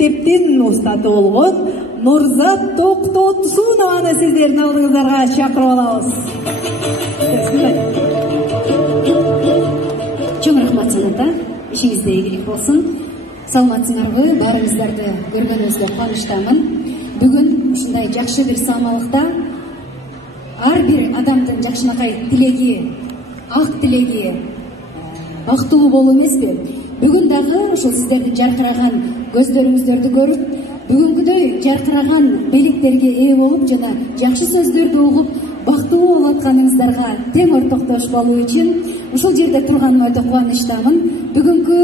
мектептин устаты болгон Нурзат Токтотсунованы сиздердин алдыңыздарга чакырып алабыз. Чоң рахмат Саната, ишиңизде ийгилик болсун. Саламатсыңарбы? Баарыңыздарды көргөнүбүзгө кубанычтамын. Бүгүн ушундай жакшы бир самалыкта ар бир адамдын жакшынакай тилеги, ак тилеги бактылуу болуу эмеспи? Бүгүн дагы ошол сиздердин жаркыраган көздөрүңүздөрдү көрүп, бүгүнкүдөй жаркыраган белектерге ээ болуп жана жакшы сөздөрдү угуп, бактылуу болуп атканыңыздарга тең ортоктош болуу үчүн ушул жерде турганыма өтө кубанычтамын. Бүгүнкү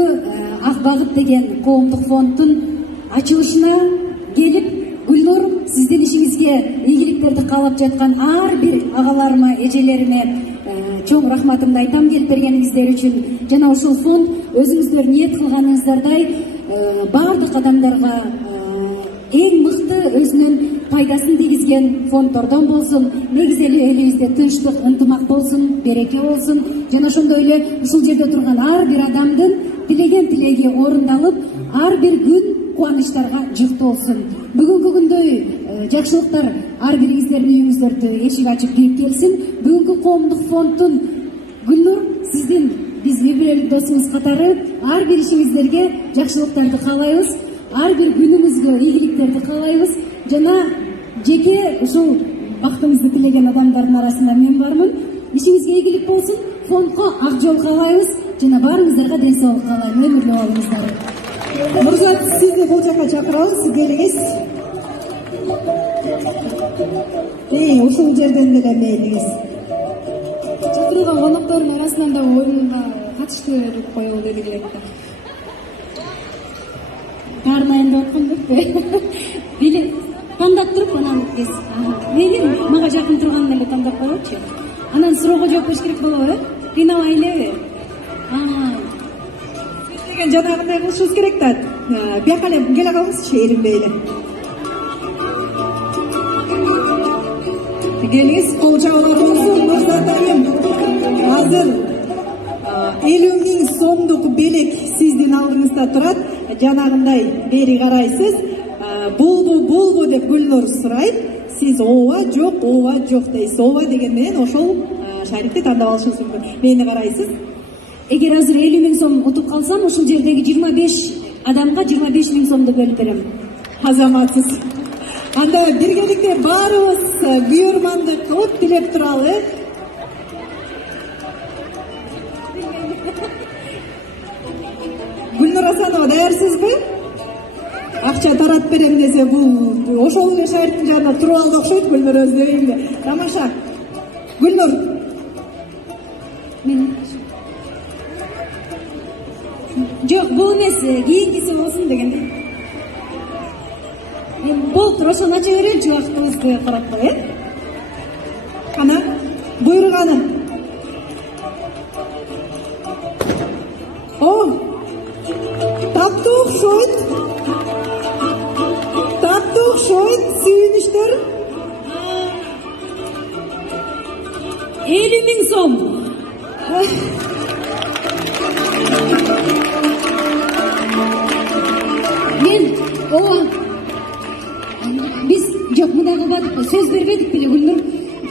Ак Багыт деген коомдук фонддун ачылышына келип, Гүлнур сиздин ишиңизге ийгиликтерди каалап жаткан ар бир агаларыма, эжелериме чоң рахматымды айтам келип бергениңиздер үчүн. Жана ушул фонд өзүңүздөр ниет кылганыңыздардай баардык адамдарга эң мыкты өзүнүн пайдасын тийгизген фонддордон болсун. Негизи эле элибизде тынчтык, ынтымак болсун, береке болсун. Жана ошондой эле ушул жерде турган ар бир адамдын тилеген тилеги орундалып, ар бир күн кубанычтарга жыктуу болсун. Бүгүнкү күндөй жакшылыктар ар бириңиздердин үйүңүздөрдү эшик ачып кирип келсин. Бүгүнкү коомдук фонддун Гүлнур сиздин биз үй-бүлөлүк досуңуз катары ар бир ишиңиздерге жакшылыктарды каалайбыз. Ар бир күнүңүзгө ийгиликтерди каалайбыз. Жана жеке ушул бактыңызды тилеген адамдардын арасында мен бармын. Ишиңизге ийгилик болсун. Фондко ак жол каалайбыз. Жана баарыңыздарга ден соолук каалайм. Өмүрлүү болуңуздар. Нурзат, сизди бул жака чакырабыз, келиңиз. Ушул жерден деле мейлиңиз. Чакырылган коноктордун арасынан да оюнга катышып коелу деди элек. Баарын аянтып аткандыкпы? Били тандап туруп анан биз мени мага жакын турганын эле тандап коелучу. Анан суроого жооп бериш керек болобу, э? Кыйнабай элеби? Деген жанагындай кылышыбыз керек да. Бияка эле келе калыңызчы, эринбей эле. Келиңиз, кол чабууларыңызды Нурзат айым. Азыр 50 000 сомдук белек сиздин алдыңызда турат. Жанагындай бери карайсыз. Болбу деп Гүлнур сурайт. Сиз ооба жок дейсиз. Ооба деген менен ошол шарикти тандап алышыңыз мүмкүн. Мени карайсыз. Эгер азыр 50 000 сом утуп калсам, ушул жердеги 25 адамга 25 000 сомду бөлүп берем. Азаматсыз. Анда биргеликте баарыбыз күйөрмандык кылып тилеп туралы. Гүлнур Асанова, даярсызбы? Акча таратып берем десе, бул ошол эле шариктин жанында туруп алды окшойт. Гүлнур өздөйүндө. Тамаша. Гүлнур. Жок, бул эмес, кийинкиси болсун дегенде. Болуптур, ошону ача береличи убактыбызды карап коюп, э? Кана, буйруганы. Таптуу окшойт. Сүйүнүчтөр. 50 000 сом. Мен биз жок, мындай кылбадык, сөз бербедик беле Гүлнур.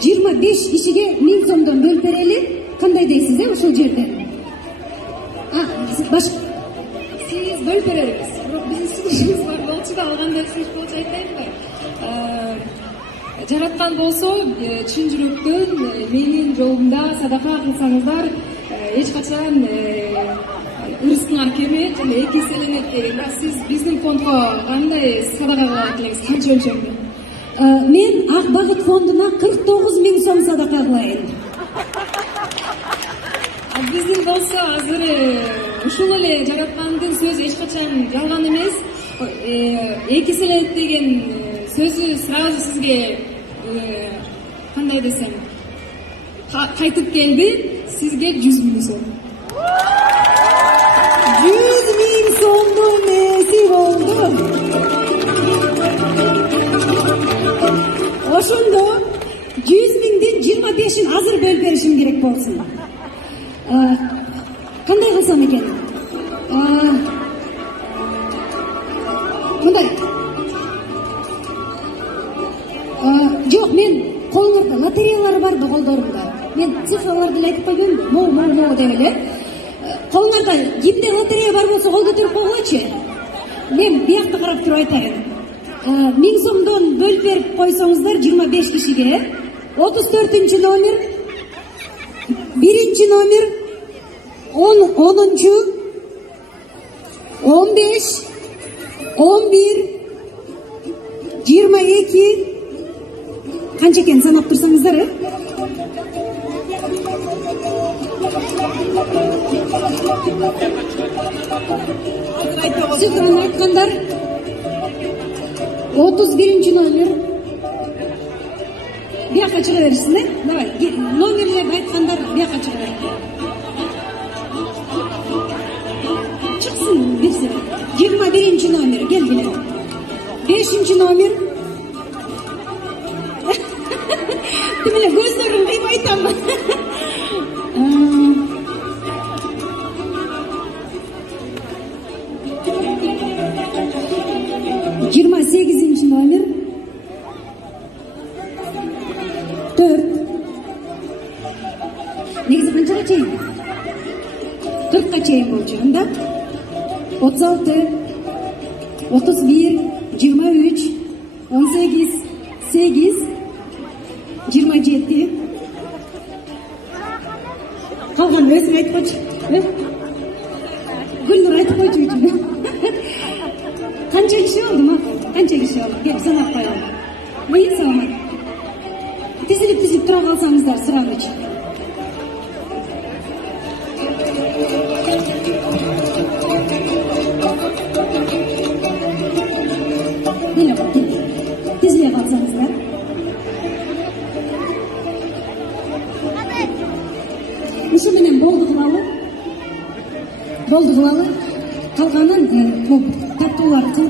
25 кишиге 1000 сомдон бөлүп берели. Кандай дейсиз, ошол жерде? Сиз бөлүп беребиз. Бирок биздин сунушубуз бар болчу да, алганда сунуш болчу айтпаймынбы? Жараткан болсо, чын жүрөктөн менин жолумда садака кылсаңыздар, эч качан ырыскыңар келмейт, жана эки эселенет деген. Сиз биздин фондко кандай садака кылат элеңиз, канча өлчөмдө? Мен Ак Багыт фондуна 49 000 сом садака кылайын. Биздин болсо азыр ушул эле жараткандын сөзү эч качан жалган эмес. Эки эселенет деген сөзү сразу сизге кандай десем кайтып келди, сизге 100 000 сом. 100 000 сомдун эси болду. Ошондо 100 000дин 25-ин азыр бөлүп беришим керек болсун. Кандай кылсам экен? мындай. Жок, мен колуңарда лотереялар бар да колдорумда. Мен цифраларды айтып койбоймунбу? Мо деп эле. Колуңарда кимде лотерея бар болсо кол көтөрүп койгулачы. Мен биякта карап туруп айтайын. 1000 сомдон бөлүп берип койсоңуздар 25 кишиге 34 номер, 1 номер, 10-чу, 15, 11, 22 канча экен санап турсаңыздар, цифраны айткандар 31 номер. Бияка чыга беришсиң, давай. Номерлерди айткандар бияка чыга бер. Чыксын, берсин. 21 номер, келгиле. 5 номер. Тимеле көздөрүң кыймайтамбы? 28 номер. 4. Негизи канчага чейин? 40ка чейин болчу. Анда 36, 31, 23, 18, 8, 27. Калган өзүң айтып койчу. Гүлнур айтып койчу. Канча киши oldu mu? Kança kişi oldu? Gel sanat koyalım. Buyurun sağlamak. Tizilip tura kalsanızlar sıranın için. Gel bakın. Tizilip kalsanızlar. Uşu menen boldu kılalı. Kalganın tartуулар için.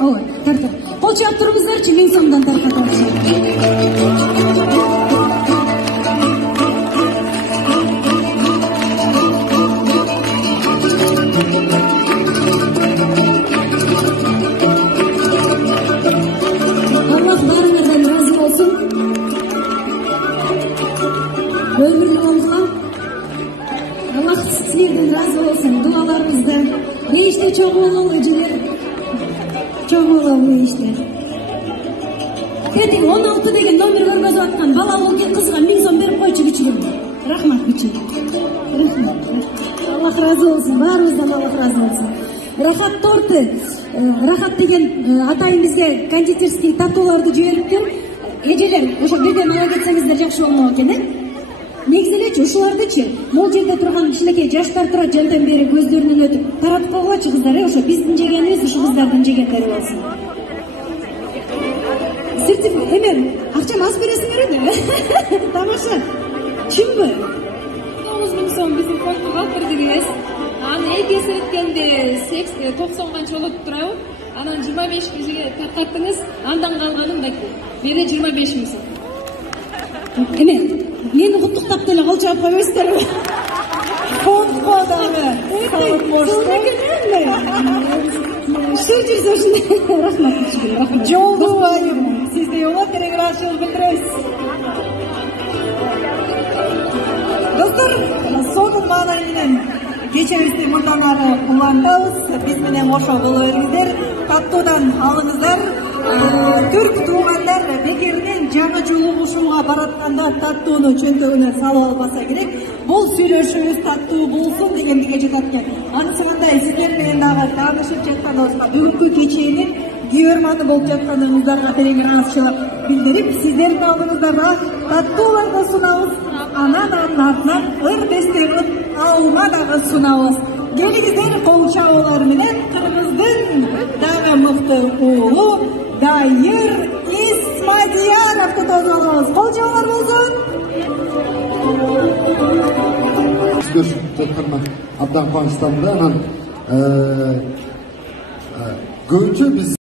Ой, тартып. Кол чаап туруңуздарчы, 1000 сомдон таркатабыз. Аллах баарыңардан разы болсун. Өмүрлүү болгула. Аллах силерден разы болсун. Дуаларыңызды мейиште чоң бололу эжелер. Чоң бололу мейиште. Кетиң 16 деген номер көргөзүп аткан балалуу кызга 1000 сом берип койчу кичигим. Рахмат кичигим. Рахмат. Аллах разы болсун. Баарыбыздан Аллах разы болсун. Рахат торты. Рахат деген атайын бизге кондитерский тартууларды жибериптир. Эжелер ошо бирден ала кетсеңиздер жакшы болмок экен, Негизи элечи ушулардычы могул жерде турган кичинекей жаштар турат, жандан бери көздөрүнөн өтүп таратып койгулачы кыздар, ошо биздин жегенибиз ушу кыздардын жегендери болсун. Сертификат эме акчаны аз бересиңерби? Тамаша. Чынбы? 9000 сом биздин фондго калтырдыңыз. Аны эки эсе өткөндө 90 канча болуп турабы? Анан 25 кишиге таркаттыңыз, андан калганын баки. Менде 25000 сом. Эме мени куттуктап деле кол чаап койбойсуздарбы? Фондго дагы. Что жүрсө ушундай. Рахмат кичигим, рахмат. Жолдуу айым, сизди улам терең ыраазычылык билдиребиз. Достор, сонун маанай менен кечебизди мындан ары улантабыз. Биз менен кошо боло бериңиздер, таттуудан алыңыздар. Түрк туугандар бекеринен жаңы жолугушууга баратканда таттууну чөнтөгүнө салып албаса керек. Бул сүйлөшүүбүз таттуу болсун дегендиге жетат экен. Анысыгындай сиздер менен дагы таанышып жатканыбызга, бүгүнкү кечээни күйөрманы болуп жатканыңыздарга терең ыраазычылык билдирип, сиздердин алдыңыздарга таттууларды сунабыз. Анан артынан ыр бестөгүн алма дагы сунабыз. Келиңиздер кол чабуулар менен кыргыздын дагы мыкты уулу Дайыр Исмадияровду тособуз. Кол чабуулар болсун. Görüşüp жатканыма абдан кубанычтамын да. Анан көбүнчө биз